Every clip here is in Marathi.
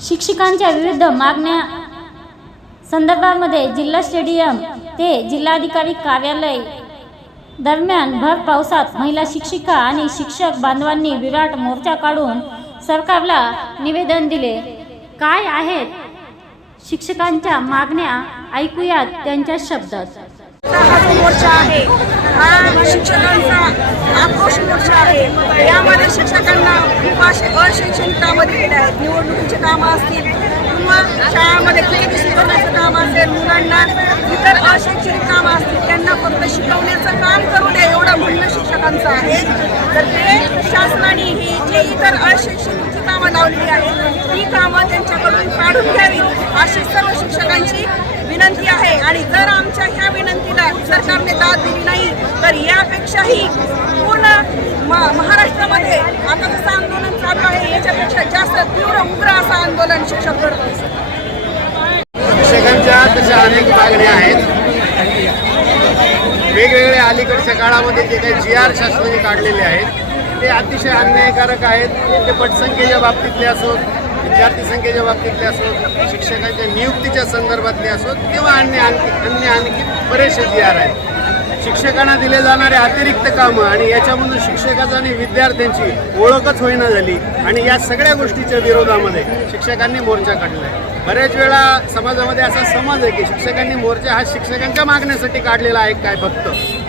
शिक्षकांच्या विविध मागण्या संदर्भामध्ये जिल्हा स्टेडियम ते जिल्हाधिकारी कार्यालय दरम्यान भर पावसात महिला शिक्षिका आणि शिक्षक बांधवांनी विराट मोर्चा काढून सरकारला निवेदन दिले. काय आहेत शिक्षकांच्या मागण्या? ऐकूयात त्यांच्या शब्दात. हा जो मोर्चा आहे. हा शिक्षकांचा आक्रोश मोर्चा आहे. यामध्ये शिक्षकांना खूप असे अशैक्षणिक आहेत. निवडणुकीची कामं असतील किंवा शाळामध्ये खरेदी शिकवण्याचं काम असेल मुलांना इतर अशैक्षणिक कामं असतील त्यांना फक्त शिकवण्याचं काम करू दे एवढं म्हणणं शिक्षकांचं आहे. तर ते शासनाने ही जी इतर अशैक्षणिक जी कामं लावलेली आहेत ही कामं त्यांच्याकडून काढून घ्यावी अशी सर्व शिक्षकांची विनंती आहे. आणि जर आमच्या ह्या विनंतीला सरकारने दाद दिली नाही तर यापेक्षाही पूर्ण म- महाराष्ट्रामध्ये आता जसं आंदोलन चालू आहे याच्यापेक्षा जास्त तीव्र उग्र असं आंदोलन शिक्षक करत शिक्षकांच्या तशा अनेक मागण्या आहेत. वेगवेगळ्या अलीकडच्या काळामध्ये जे काही जी आर शासनाने काढलेले आहेत ते अतिशय अन्यायकारक आहेत. ते पटसंख्येच्या बाबतीतले असोत विद्यार्थी संख्येच्या बाबतीतले असोत शिक्षकांच्या नियुक्तीच्या संदर्भातले असोत किंवा अन्य आणखी अन्य आणखी बरेचसे जी आर आहेत. शिक्षकांना दिले जाणारे अतिरिक्त कामं आणि याच्यामधून शिक्षकाचं आणि विद्यार्थ्यांची ओळखच होईना झाली. आणि या सगळ्या गोष्टीच्या विरोधामध्ये शिक्षकांनी मोर्चा काढला आहे बऱ्याच वेळा समाजामध्ये असा समज आहे की शिक्षकांनी मोर्चा हा शिक्षकांच्या मागण्यासाठी काढलेला आहे काय फक्त?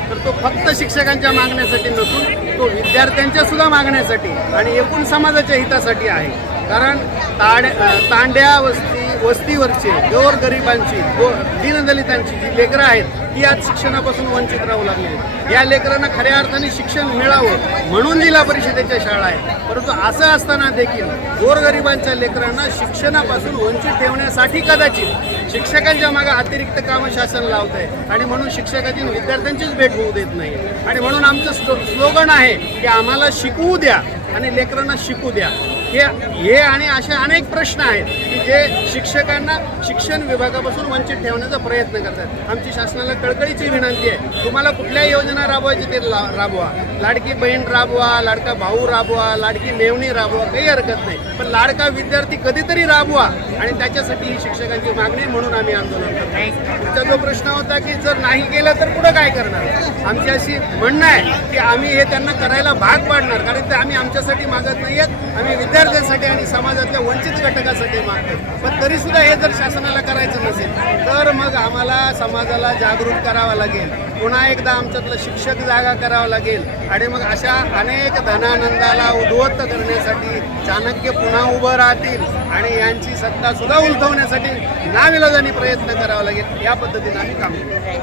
तर तो फक्त शिक्षकांच्या मागण्यासाठी नसून तो विद्यार्थ्यांच्या सुद्धा मागण्यासाठी आणि एकूण समाजाच्या हितासाठी आहे. कारण ताड तांड्या वस्ती वस्तीवरचे गोरगरिबांची गो दीनदलितांची जी लेकरं आहेत ती आज शिक्षणापासून वंचित राहू लागली या लेकरांना खऱ्या अर्थाने शिक्षण मिळावं म्हणून जिल्हा परिषदेच्या शाळा आहेत. परंतु असं असताना देखील गोरगरिबांच्या लेकरांना शिक्षणापासून वंचित ठेवण्यासाठी कदाचित शिक्षकांच्या मागे अतिरिक्त कामं शासन लावत आहे. आणि म्हणून शिक्षकाची विद्यार्थ्यांचीच भेट होऊ देत नाही. आणि म्हणून आमचं स्लोगन आहे की आम्हाला शिकवू द्या आणि लेकरांना शिकू द्या. हे हे आणि असे अनेक प्रश्न आहेत. जे शिक्षकांना शिक्षण विभागापासून वंचित ठेवण्याचा प्रयत्न करतात. आमची शासनाला कळकळीची विनंती आहे. तुम्हाला कुठल्या योजना राबवायची ते ला- राबवा. लाडकी बहीण राबवा लाडका भाऊ राबवा लाडकी मेवणी राबवा काही हरकत नाही. पण लाडका विद्यार्थी कधीतरी राबवा आणि त्याच्यासाठी ही शिक्षकांची मागणी म्हणून आम्ही आंदोलन करतो. तुमचा जो प्रश्न होता की जर नाही केलं तर पुढं काय करणार? आमची अशी म्हणणं आहे की आम्ही हे त्यांना करायला भाग पाडणार. कारण ते आम्ही आमच्यासाठी मागत नाही आहेत आम्ही विद्यार्थ्यांसाठी आणि समाजातल्या वंचित घटकासाठी मागतो पण तरी सुद्धा हे जर शासनाला करायचं नसेल तर मग आम्हाला समाजाला जागरूक करावं लागेल. पुन्हा एकदा आमच्यातलं शिक्षक जागा करावं लागेल. आणि मग अशा अनेक धनानंदाला उद्वत्त करण्यासाठी चाणक्य पुन्हा उभं राहतील आणि यांची सत्ता सुद्धा उलथवण्यासाठी नाविलाजाने प्रयत्न करावा लागेल. या पद्धतीने आम्ही काम करू.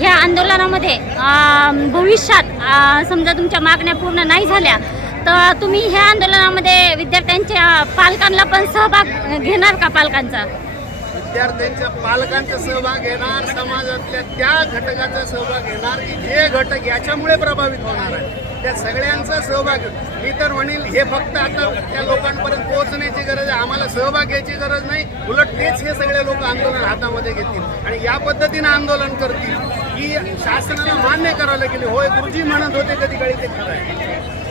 ह्या आंदोलनामध्ये भविष्यात समजा तुमच्या मागण्या पूर्ण नाही झाल्या तर तुम्ही ह्या आंदोलनामध्ये म्हणजे, पालकांना पण सहभाग घेणार का पालकांचा? विद्यार्थ्यांच्या पालकांचा सहभाग घेणार समाजातल्या त्या घटकाचा सहभाग घेणार की जे घटक याच्यामुळे प्रभावित होणार आहे त्या सगळ्यांचा सहभाग मी तर म्हणेल हे फक्त आता त्या लोकांपर्यंत पोहोचण्याची गरज आहे. आम्हाला सहभाग घ्यायची गरज नाही. उलट तेच हे सगळे लोक आंदोलन हातामध्ये घेतील आणि या पद्धतीनं आंदोलन करतील. की शासनाला मान्य करायला गेले. होय गुरुजी म्हणत होते कधी काळी ते खरं आहे.